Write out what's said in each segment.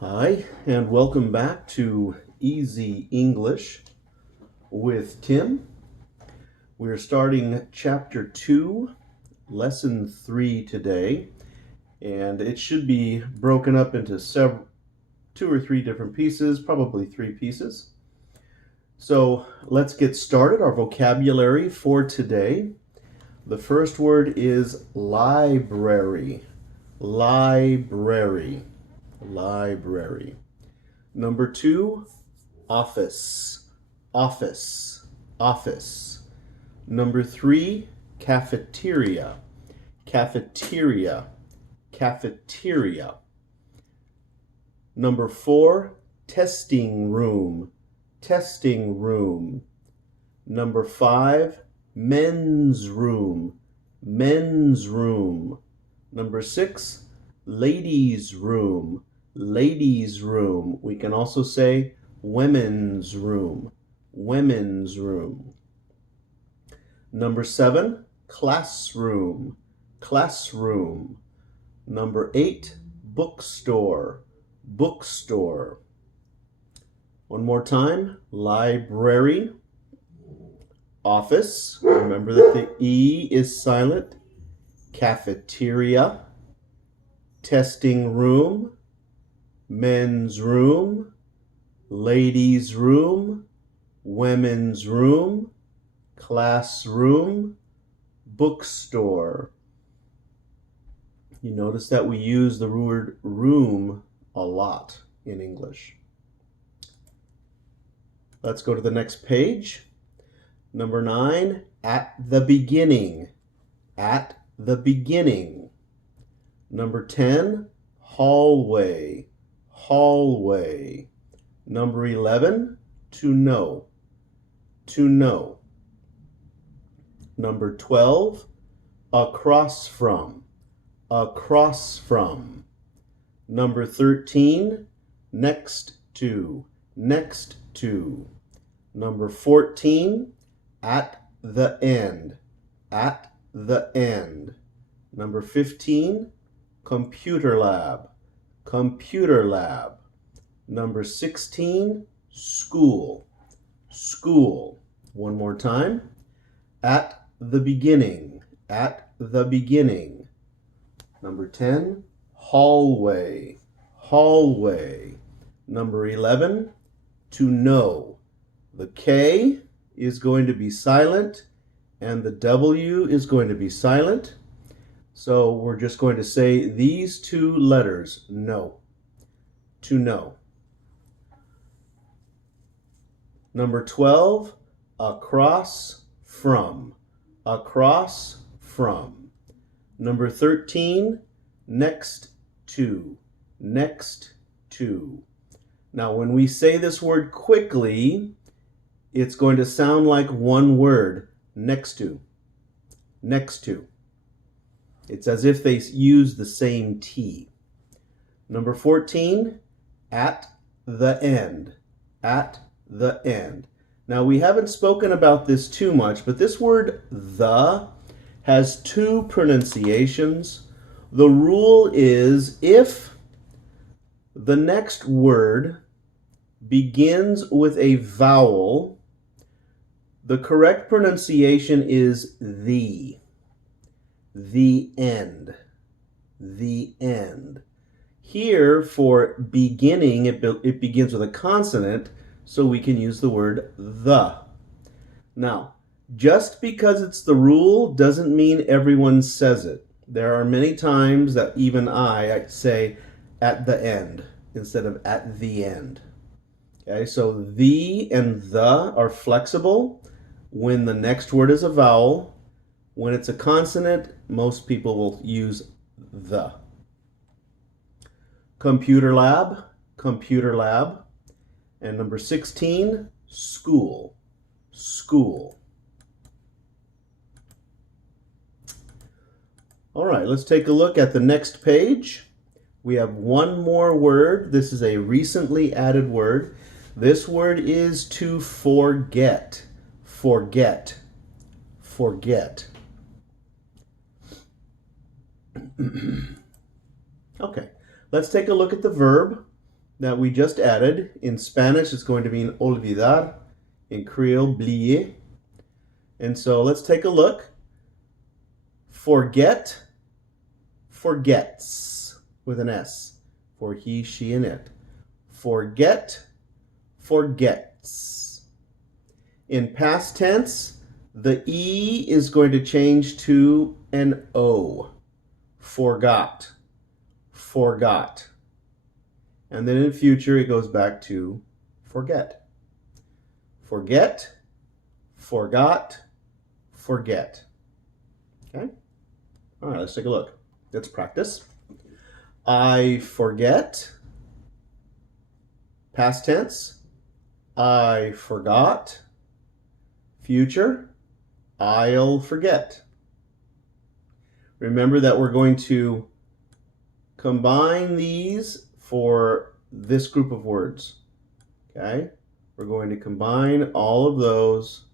Hi, and welcome back to Easy English with Tim. We're starting Chapter 2, Lesson 3 today, and it should be broken up into two or three different pieces, probably three pieces. So let's get started. Our vocabulary for today. The first word is library. Library. Library. Number 2, office. Office. Office. Number 3, cafeteria. Cafeteria. Cafeteria. Number 4, testing room. Testing room. Number 5, men's room. Men's room. Number 6, ladies' room. Ladies' room. We can also say women's room. Women's room. Number 7, classroom. Classroom. Number 8, bookstore. Bookstore. One more time. Library. Office. Remember that the E is silent. Cafeteria. Testing room. Men's room. Ladies' room. Women's room. Classroom. Bookstore. You notice that we use the word room a lot in English. Let's go to the next page. Number 9, at the beginning. At the beginning. Number 10, hallway. Hallway. Number 11, to know. To know. Number 12, across from. Across from. Number 13, next to. Next to. Number 14, at the end. At the end. Number 15, computer lab. Computer lab. Number 16, school. School. One more time. At the beginning. At the beginning. Number 10, hallway. Hallway. Number 11, to know. The K is going to be silent and the W is going to be silent. So we're just going to say these two letters, know. To know. Number 12, across from. Across from. Number 13, next to. Next to. Now when we say this word quickly, it's going to sound like one word, next to. Next to. It's as if they use the same T. Number 14, at the end. At the end. Now we haven't spoken about this too much, but this word the has two pronunciations. The rule is if the next word begins with a vowel, the correct pronunciation is the. The end. The end. Here, for beginning, it begins with a consonant, so we can use the word the. Now, just because it's the rule doesn't mean everyone says it. There are many times that even I say at the end instead of at the end. Okay, so the and the are flexible when the next word is a vowel. When it's a consonant, most people will use the. Computer lab, computer lab. And number 16, school, school. All right, let's take a look at the next page. We have one more word. This is a recently added word. This word is to forget. Forget. Forget. Okay, let's take a look at the verb. that we just added. In Spanish, it's going to mean olvidar. In Creole, oublier. And so let's take a look. Forget, forgets, with an S, for he, she, and it. Forget, forgets. In past tense, the E is going to change to an O. Forgot, forgot. And then in future, it goes back to forget. Forget, forgot, forget. Okay? All right, let's take a look. Let's practice. I forget. Past tense. I forgot. Future. I'll forget. Remember that we're going to combine these for this group of words. Okay? We're going to combine all of those,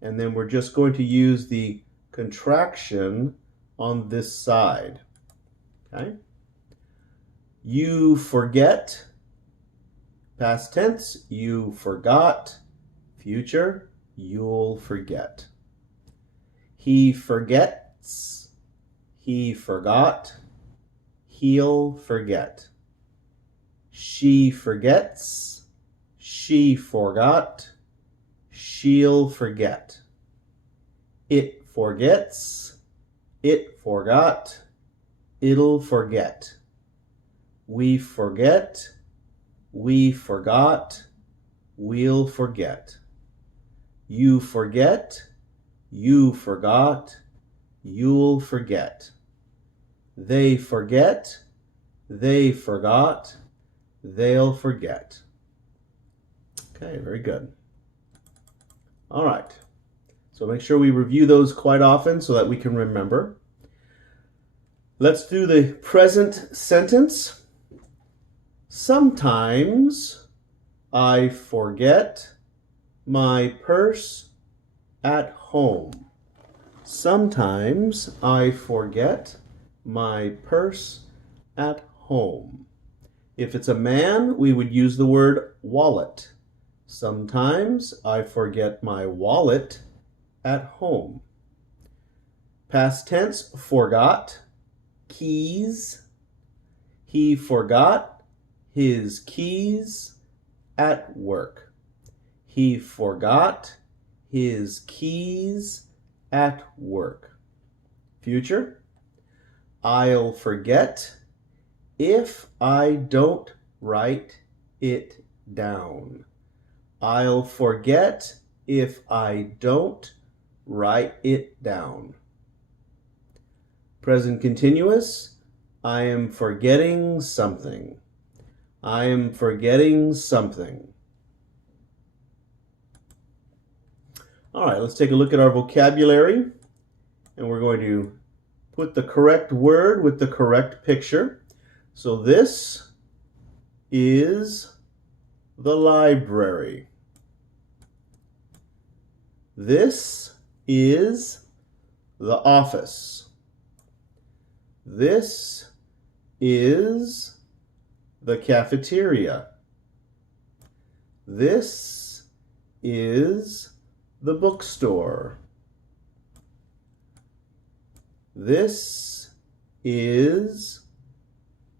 and then we're just going to use the contraction on this side. Okay? You forget. Past tense, you forgot. Future, you'll forget. He forgets. He forgot. He'll forget. She forgets. She forgot. She'll forget. It forgets. It forgot. It'll forget. We forget. We forgot. We'll forget. You forget. You forgot. You'll forget. They forget. They forgot. They'll forget. Okay, very good. All right. So make sure we review those quite often so that we can remember. Let's do the present sentence. Sometimes I forget my purse at home. Sometimes I forget my purse at home. If it's a man, we would use the word wallet. Sometimes I forget my wallet at home. Past tense, forgot. Keys. He forgot his keys at work. He forgot his keys at work. Future. I'll forget if I don't write it down. I'll forget if I don't write it down. Present continuous. I am forgetting something. I am forgetting something. All right, let's take a look at our vocabulary. And we're going to put the correct word with the correct picture. So this is the library. This is the office. This is the cafeteria. This is the bookstore. This is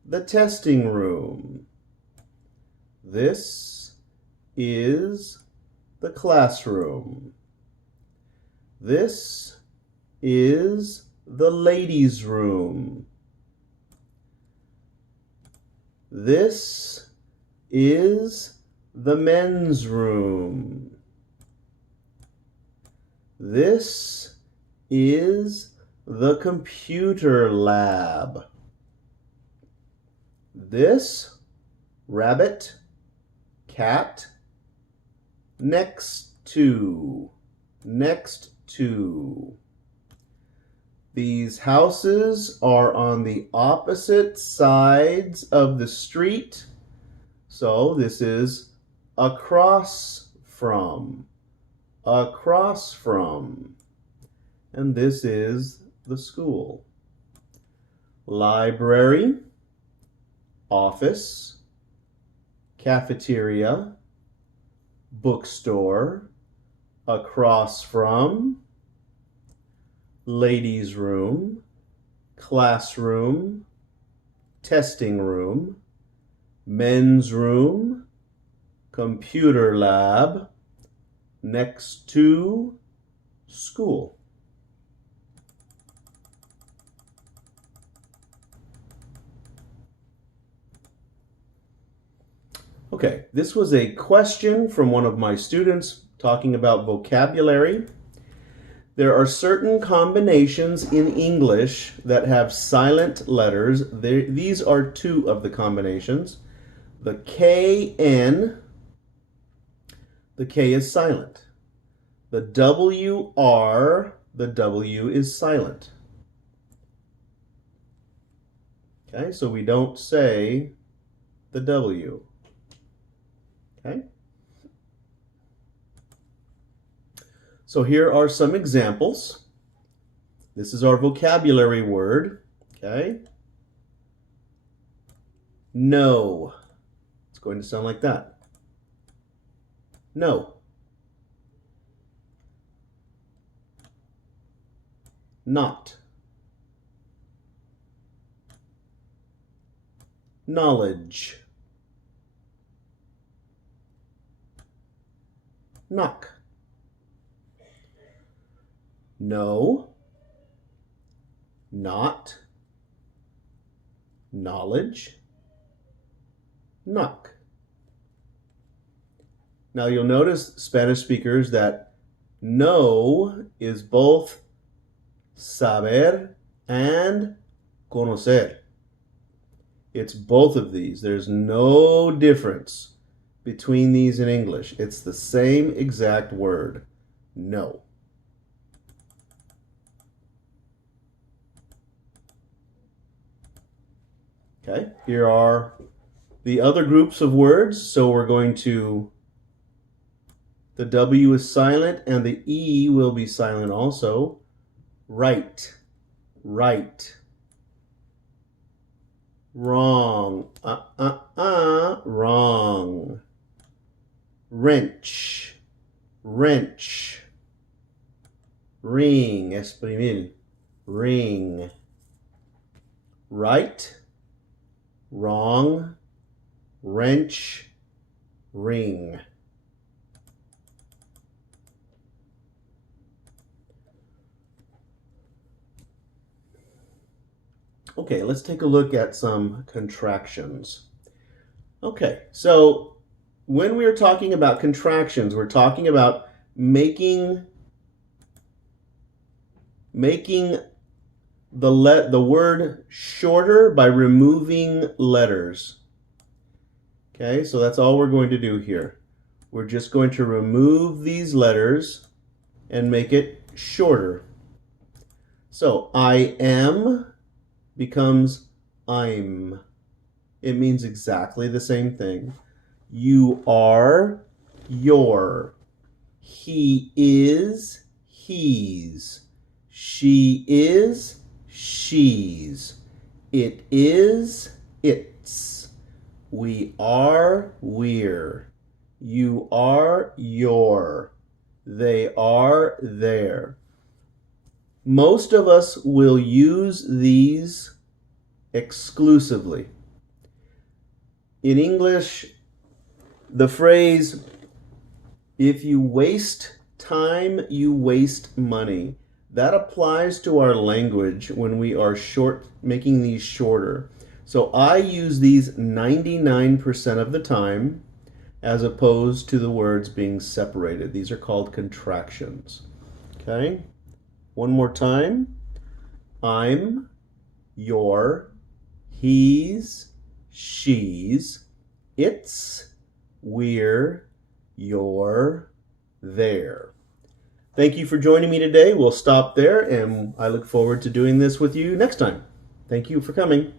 the testing room. This is the classroom. This is the ladies' room. This is the men's room. This is the computer lab. This, rabbit, cat, next to. These houses are on the opposite sides of the street. So this is across from. Across from. And this is the school. Library, office, cafeteria, bookstore, across from, ladies' room, classroom, testing room, men's room, computer lab, next to, school. Okay, this was a question from one of my students talking about vocabulary. There are certain combinations in English that have silent letters. These are two of the combinations. The KN, the K is silent. The WR, the W is silent. Okay, so we don't say the W. Okay. So here are some examples. This is our vocabulary word. Okay. No. It's going to sound like that. No. Not. Knowledge. Knock. No. Not. Knowledge. Knock. Now you'll notice, Spanish speakers, that no is both saber and conocer. It's both of these. There's no difference between these in English. It's the same exact word, no. Okay, here are the other groups of words. So we're going to, the W is silent and the E will be silent also. Right, right. Wrong, wrong. Wrench, wrench. Ring, exprimir, ring. Right, wrong, wrench, ring. Okay, let's take a look at some contractions. Okay, so when we're talking about contractions, we're talking about making the word shorter by removing letters. Okay, so that's all we're going to do here. We're just going to remove these letters and make it shorter. So I am becomes I'm. It means exactly the same thing. You are, your. He is, he's. She is, she's. It is, it's. We are, we're. You are, your. They are, their. Most of us will use these exclusively. In English, the phrase, if you waste time, you waste money, that applies to our language when we are making these shorter. So I use these 99% of the time as opposed to the words being separated. These are called contractions. Okay? One more time. I'm, your, he's, she's, it's, we're, your, their. Thank you for joining me today. We'll stop there, and I look forward to doing this with you next time. Thank you for coming.